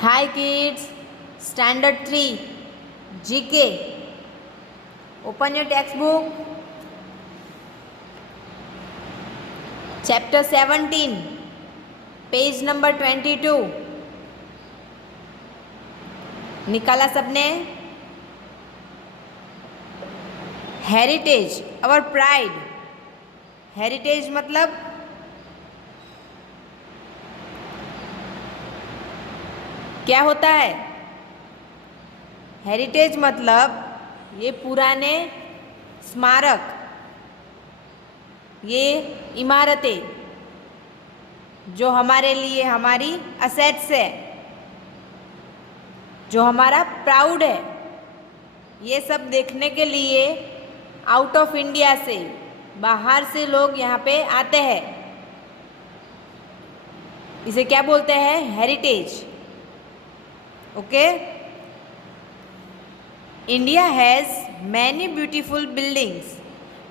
Hi kids, Standard 3 GK. Open your textbook. Chapter 17, page number 22. निकाला सबने? Heritage, अवर pride. Heritage मतलब क्या होता है? हेरिटेज मतलब ये पुराने स्मारक, ये इमारतें जो हमारे लिए हमारी असेट्स है, जो हमारा प्राउड है, ये सब देखने के लिए आउट ऑफ इंडिया से, बाहर से लोग यहाँ पे आते हैं. इसे क्या बोलते हैं? Heritage. Okay. India has many beautiful buildings.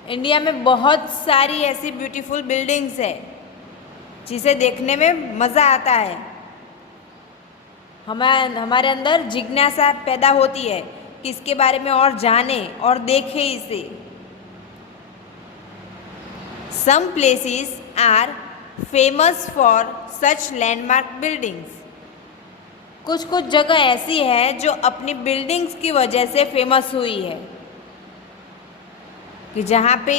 India में बहुत सारी ऐसी ब्यूटीफुल बिल्डिंग्स है जिसे देखने में मज़ा आता है. हमारे अंदर जिज्ञासा पैदा होती है कि इसके बारे में और जाने और देखें इसे. Some places are famous for such landmark buildings. कुछ कुछ जगह ऐसी है जो अपनी बिल्डिंग्स की वजह से फेमस हुई है, कि जहाँ पे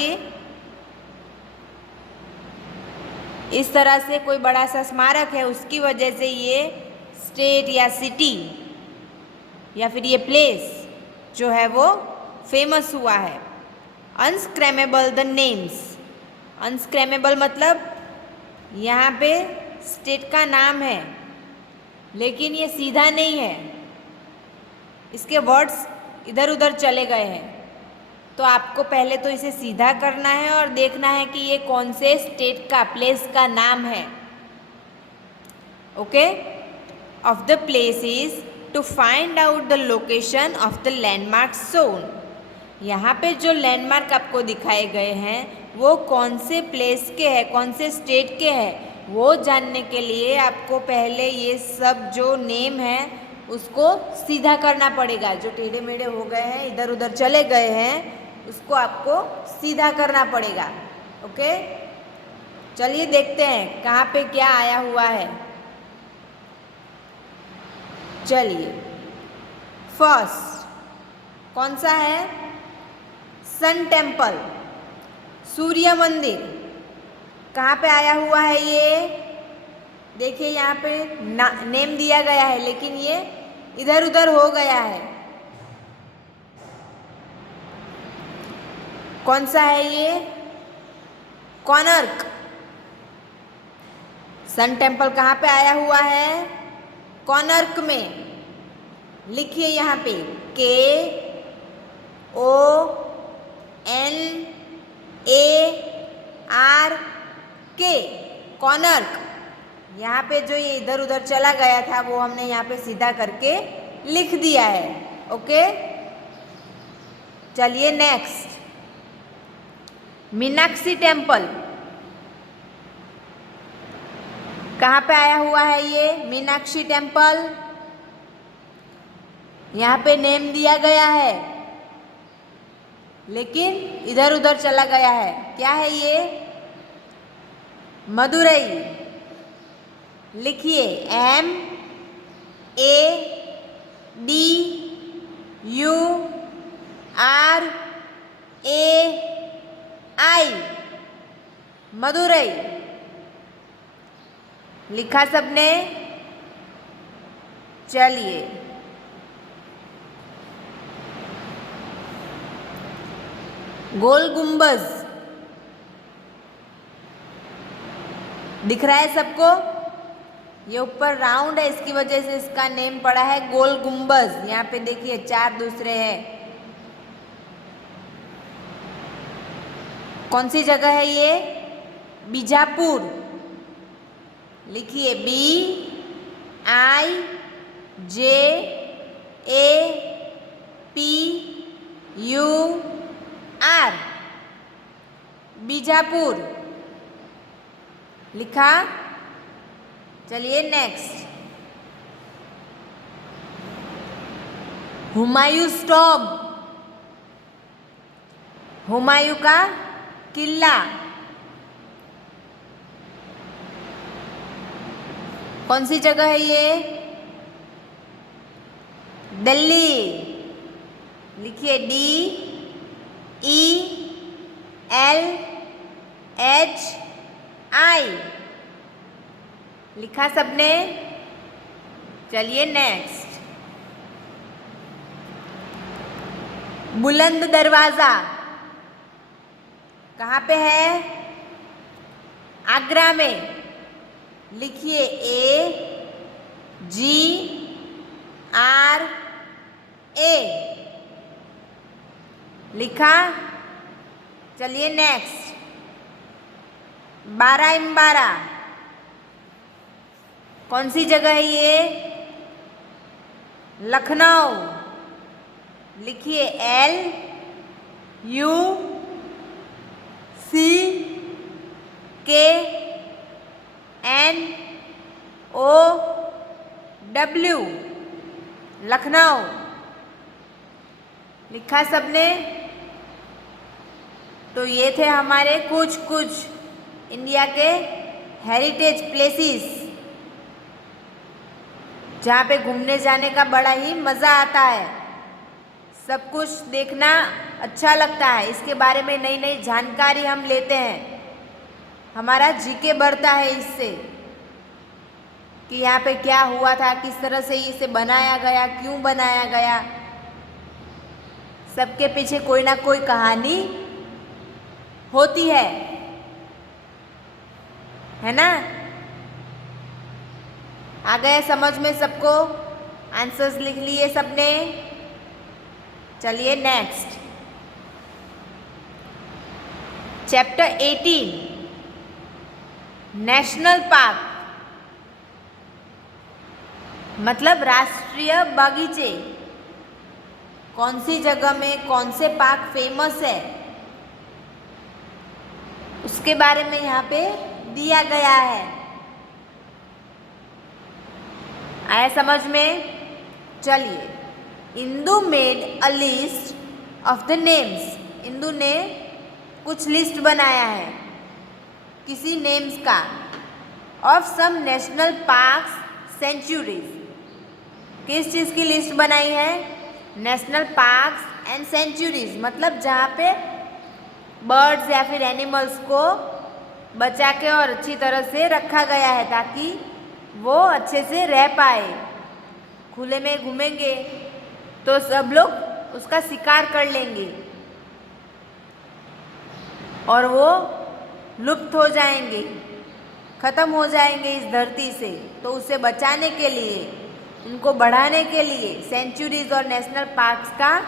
इस तरह से कोई बड़ा सा स्मारक है, उसकी वजह से ये स्टेट या सिटी या फिर ये प्लेस जो है वो फेमस हुआ है. अनस्क्रैमेबल द नेम्स. अनस्क्रैमेबल मतलब यहाँ पे स्टेट का नाम है लेकिन ये सीधा नहीं है, इसके वर्ड्स इधर उधर चले गए हैं. तो आपको पहले तो इसे सीधा करना है और देखना है कि ये कौन से स्टेट का, प्लेस का नाम है. Okay. Of the places to find out the location of the landmark shown. यहाँ पे जो लैंडमार्क आपको दिखाए गए हैं वो कौन से प्लेस के हैं, कौन से स्टेट के हैं, वो जानने के लिए आपको पहले ये सब जो नेम है उसको सीधा करना पड़ेगा. जो टेढ़े मेढ़े हो गए हैं, इधर उधर चले गए हैं, उसको आपको सीधा करना पड़ेगा. ओके. चलिए देखते हैं कहाँ पे क्या आया हुआ है. चलिए, फर्स्ट कौन सा है? सन टेम्पल, सूर्य मंदिर. कहाँ पे आया हुआ है ये? देखिए यहाँ पे नेम दिया गया है लेकिन ये इधर उधर हो गया है. कौन सा है ये? कोणार्क. सन टेम्पल कहाँ पे आया हुआ है? कोणार्क में. लिखिए यहाँ पे KONARK, कोणार्क. यहाँ पे जो ये इधर उधर चला गया था वो हमने यहाँ पे सीधा करके लिख दिया है. ओके. चलिए नेक्स्ट, मीनाक्षी टेम्पल. कहाँ पे आया हुआ है ये? मीनाक्षी टेम्पल. यहाँ पे नेम दिया गया है लेकिन इधर उधर चला गया है. क्या है ये? मदुरई. लिखिए MADURAI, मदुरई. लिखा सबने? चलिए, गोल गुंबज दिख रहा है सबको? ये ऊपर राउंड है, इसकी वजह से इसका नेम पड़ा है गोल गुंबज. यहाँ पे देखिए 4 दूसरे हैं. कौन सी जगह है ये? बीजापुर. लिखिए BIJAPUR, बीजापुर. लिखा? चलिए नेक्स्ट, हुमायूंस टॉम्ब, हुमायूं का किला। कौन सी जगह है ये? दिल्ली। लिखिए DELHI। लिखा सबने? चलिए नेक्स्ट। बुलंद दरवाजा कहाँ पे है? आगरा में। लिखिए AGRA। लिखा? चलिए नेक्स्ट। बाराइम्बारा कौन सी जगह है ये? लखनऊ। लिखिए LUCKNOW, लखनऊ। लिखा सबने? तो ये थे हमारे कुछ इंडिया के हेरिटेज प्लेसेस जहाँ पे घूमने जाने का बड़ा ही मज़ा आता है। सब कुछ देखना अच्छा लगता है। इसके बारे में नई नई जानकारी हम लेते हैं। हमारा जीके बढ़ता है इससे कि यहाँ पे क्या हुआ था, किस तरह से इसे बनाया गया, क्यों बनाया गया। सबके पीछे कोई ना कोई कहानी होती है ना? आ गए समझ में सबको? आंसर्स लिख लिए सबने? चलिए नेक्स्ट। चैप्टर 18 नेशनल पार्क मतलब राष्ट्रीय बागीचे। कौन सी जगह में कौन से पार्क फेमस है उसके बारे में यहाँ पे दिया गया है। आया समझ में? चलिए। Indu made a list of the names. Indu ने कुछ लिस्ट बनाया है किसी नेम्स का of some national parks sanctuaries. किस चीज़ की लिस्ट बनाई है? नेशनल पार्क्स एंड सेंचुरीज मतलब जहाँ पे बर्ड्स या फिर एनिमल्स को बचा के और अच्छी तरह से रखा गया है ताकि वो अच्छे से रह पाए। खुले में घूमेंगे तो सब लोग उसका शिकार कर लेंगे और वो लुप्त हो जाएंगे, ख़त्म हो जाएंगे इस धरती से। तो उसे बचाने के लिए, उनको बढ़ाने के लिए सेंचुरीज और नेशनल पार्क्स का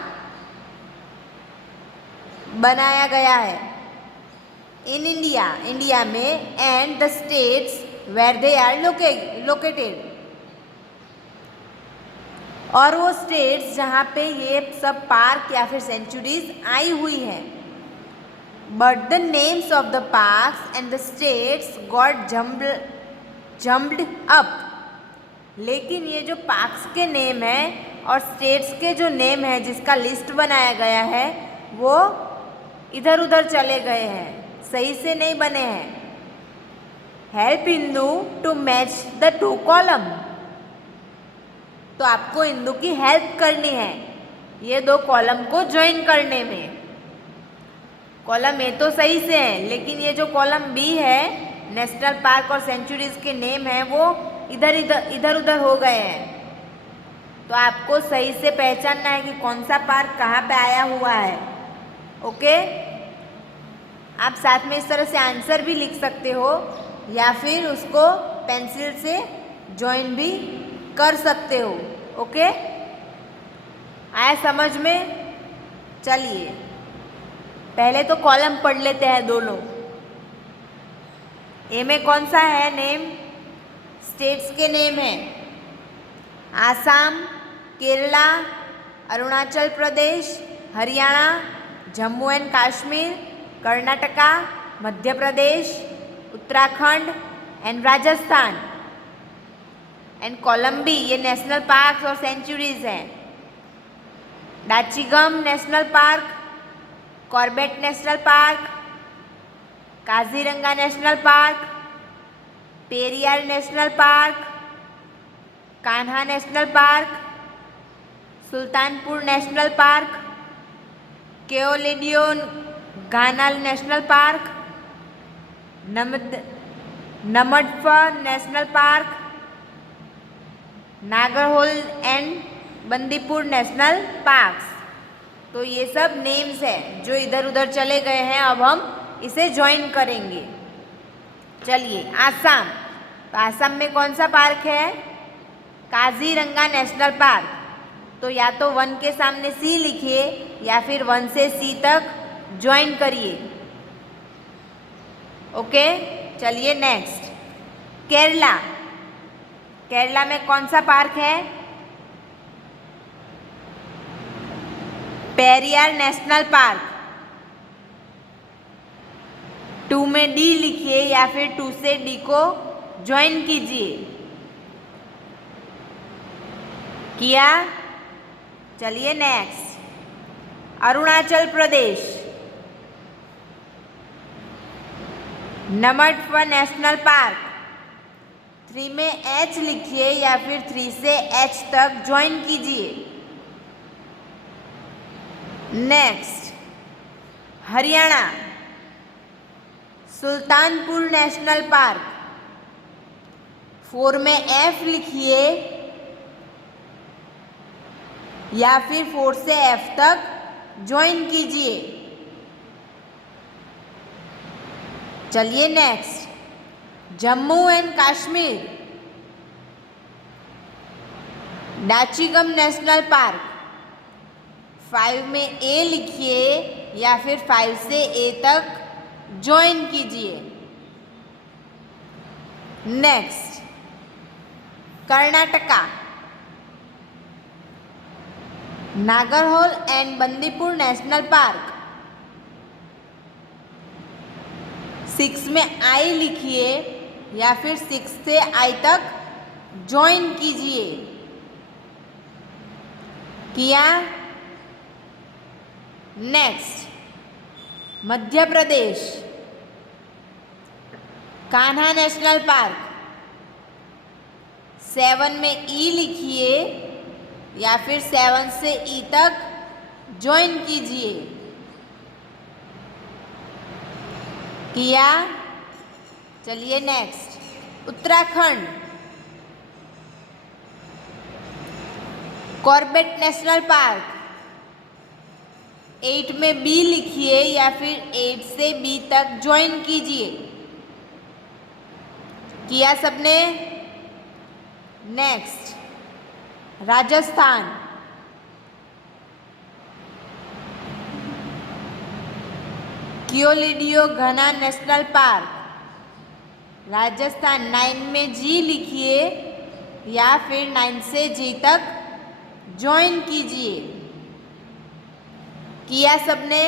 बनाया गया है। इन इंडिया में and the states where they are located और वो स्टेट्स जहाँ पे ये सब पार्क या फिर सेंचुरीज आई हुई है। But the names of the parks and the states got jumped up. लेकिन ये जो पार्क्स के नेम है और स्टेट्स के जो नेम है जिसका लिस्ट बनाया गया है वो इधर उधर चले गए हैं, सही से नहीं बने हैं। Help Indu to match the two column. तो आपको इंदु की हेल्प करनी है ये दो कॉलम को ज्वाइन करने में। कॉलम ए तो सही से है लेकिन ये जो कॉलम बी है नेशनल पार्क और सेंचुरीज के नेम है वो इधर उधर हो गए हैं। तो आपको सही से पहचानना है कि कौन सा पार्क कहाँ पे आया हुआ है। ओके? आप साथ में इस तरह से आंसर भी लिख सकते हो या फिर उसको पेंसिल से ज्वाइन भी कर सकते हो। ओके? आया समझ में? चलिए पहले तो कॉलम पढ़ लेते हैं दोनों। ए में कौन सा है नेम? स्टेट्स के नेम है Assam, Kerala, Arunachal Pradesh, Haryana, Jammu and Kashmir, Karnataka, Madhya Pradesh, Uttarakhand and Rajasthan. And column B ये नेशनल पार्क्स और सेंचुरीज हैं। Dachigam national park, Corbett national park, Kaziranga national park, Periyar national park, Kanha national park, Sultanpur national park, Keoladeo गानाल national park, Namdapha national park, Nagarhole and Bandipur national parks. तो ये सब names हैं जो इधर उधर चले गए हैं, अब हम इसे ज्वाइन करेंगे। चलिए, आसाम। तो आसाम में कौन सा पार्क है? Kaziranga national park. तो या तो 1 के सामने सी लिखिए या फिर 1 से सी तक ज्वाइन करिए। ओके, चलिए नेक्स्ट। केरला। केरला में कौन सा पार्क है? Periyar national park. 2 में डी लिखिए या फिर 2 से डी को ज्वाइन कीजिए। किया? चलिए next. Arunachal Pradesh. Namdapha national park. 3 में एच लिखिए या फिर 3 से एच तक ज्वाइन कीजिए। Next, Haryana. Sultanpur national park. 4 में एफ लिखिए या फिर 4 से एफ तक ज्वाइन कीजिए। चलिए next, Jammu and Kashmir. Dachigam national park. 5 में ए लिखिए या फिर 5 से ए तक ज्वाइन कीजिए। Next, Karnataka. Nagarhole and Bandipur national park. 6 में आई लिखिए या फिर 6 से आई तक ज्वाइन कीजिए। किया? Next, Madhya Pradesh. Kanha national park. 7 में ई लिखिए या फिर 7 से ई तक ज्वाइन कीजिए। किया? चलिए next, Uttarakhand. Corbett national park. 8 में बी लिखिए या फिर 8 से बी तक ज्वाइन कीजिए। किया सबने? नेक्स्ट, राजस्थान। कियोलिडियो घना नेशनल पार्क। राजस्थान 9 में जी लिखिए या फिर 9 से जी तक ज्वाइन कीजिए। किया सबने?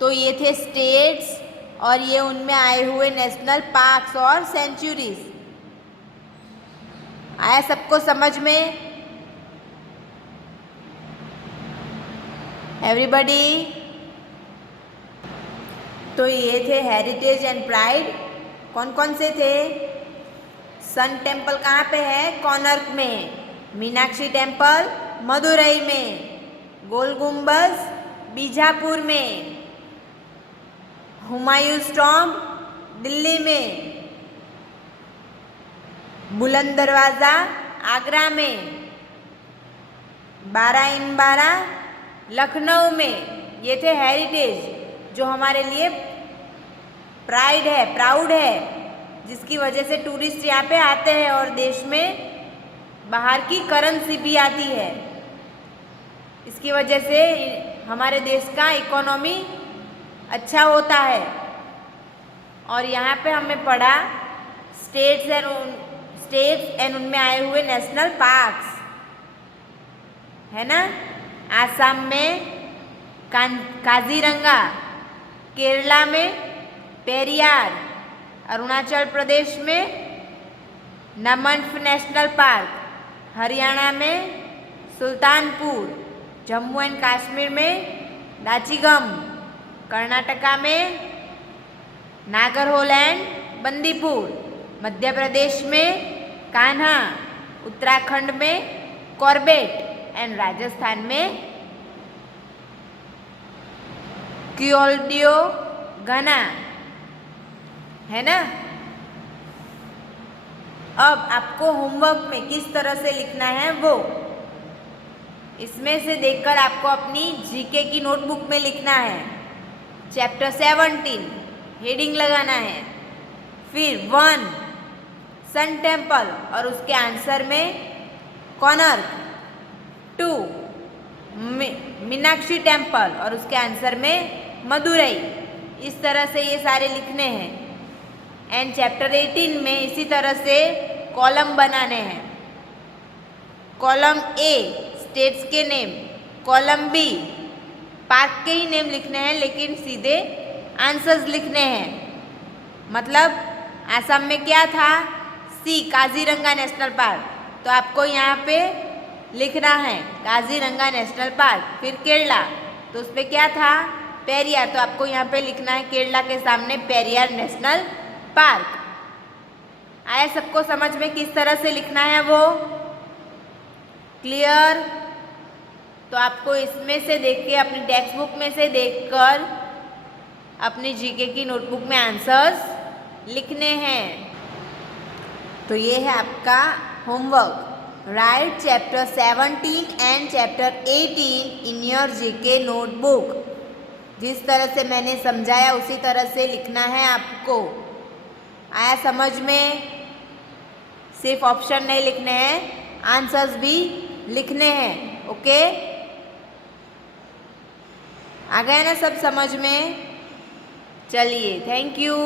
तो ये थे स्टेट्स और ये उनमें आए हुए नेशनल पार्क्स और सेंचुरीज। आया सबको समझ में? एवरीबॉडी? तो ये थे हेरिटेज एंड प्राइड। कौन कौन से थे? सन टेम्पल कहाँ पे है? कोणार्क में। मीनाक्षी टेम्पल मदुरई में। गोल गुम्बज बीजापुर में। हुमायूंस टॉम्ब दिल्ली में। बुलंद दरवाज़ा आगरा में। 12x12 लखनऊ में। ये थे हेरिटेज जो हमारे लिए प्राइड है, प्राउड है, जिसकी वजह से टूरिस्ट यहाँ पे आते हैं और देश में बाहर की करेंसी भी आती है। इसकी वजह से हमारे देश का इकोनॉमी अच्छा होता है। और यहाँ पे हमें पढ़ा स्टेट्स एंड उनमें आए हुए नेशनल पार्क्स, है ना। आसाम में काजीरंगा, केरला में पेरियार, अरुणाचल प्रदेश में नमदफा नेशनल पार्क, हरियाणा में सुल्तानपुर, जम्मू एंड कश्मीर में दाचिगम, कर्नाटका में नागरहोल एंड बंदीपुर, मध्य प्रदेश में कान्हा, उत्तराखंड में कॉर्बेट एंड राजस्थान में क्योल्डियो घना, है ना। अब आपको होमवर्क में किस तरह से लिखना है वो इसमें से देखकर आपको अपनी जीके की नोटबुक में लिखना है। चैप्टर 17 हेडिंग लगाना है, फिर 1 सन टेम्पल और उसके आंसर में कोणार्क, 2 मीनाक्षी टेम्पल और उसके आंसर में मदुरई। इस तरह से ये सारे लिखने हैं। एंड चैप्टर 18 में इसी तरह से कॉलम बनाने हैं। कॉलम ए स्टेट्स के नेम, कॉलम बी पार्क के ही नेम लिखने हैं लेकिन सीधे आंसर्स लिखने हैं। मतलब आसाम में क्या था, सी काजीरंगा नेशनल पार्क, तो आपको यहाँ पे लिखना है काजीरंगा नेशनल पार्क। फिर केरला, तो उस पर क्या था, पेरियार, तो आपको यहाँ पे लिखना है केरला के सामने पेरियार नेशनल पार्क। आया सबको समझ में किस तरह से लिखना है वो क्लियर। तो आपको इसमें से देख के अपनी टेक्स्ट बुक में से देखकर अपनी जीके की नोटबुक में आंसर्स लिखने हैं। तो ये है आपका homework. Right chapter 17 and chapter 18 in your GK notebook. जिस तरह से मैंने समझाया उसी तरह से लिखना है आपको। आया समझ में। सिर्फ ऑप्शन नहीं लिखने हैं, आंसर्स भी लिखने हैं। ओके, आ गया ना सब समझ में। चलिए, थैंक यू।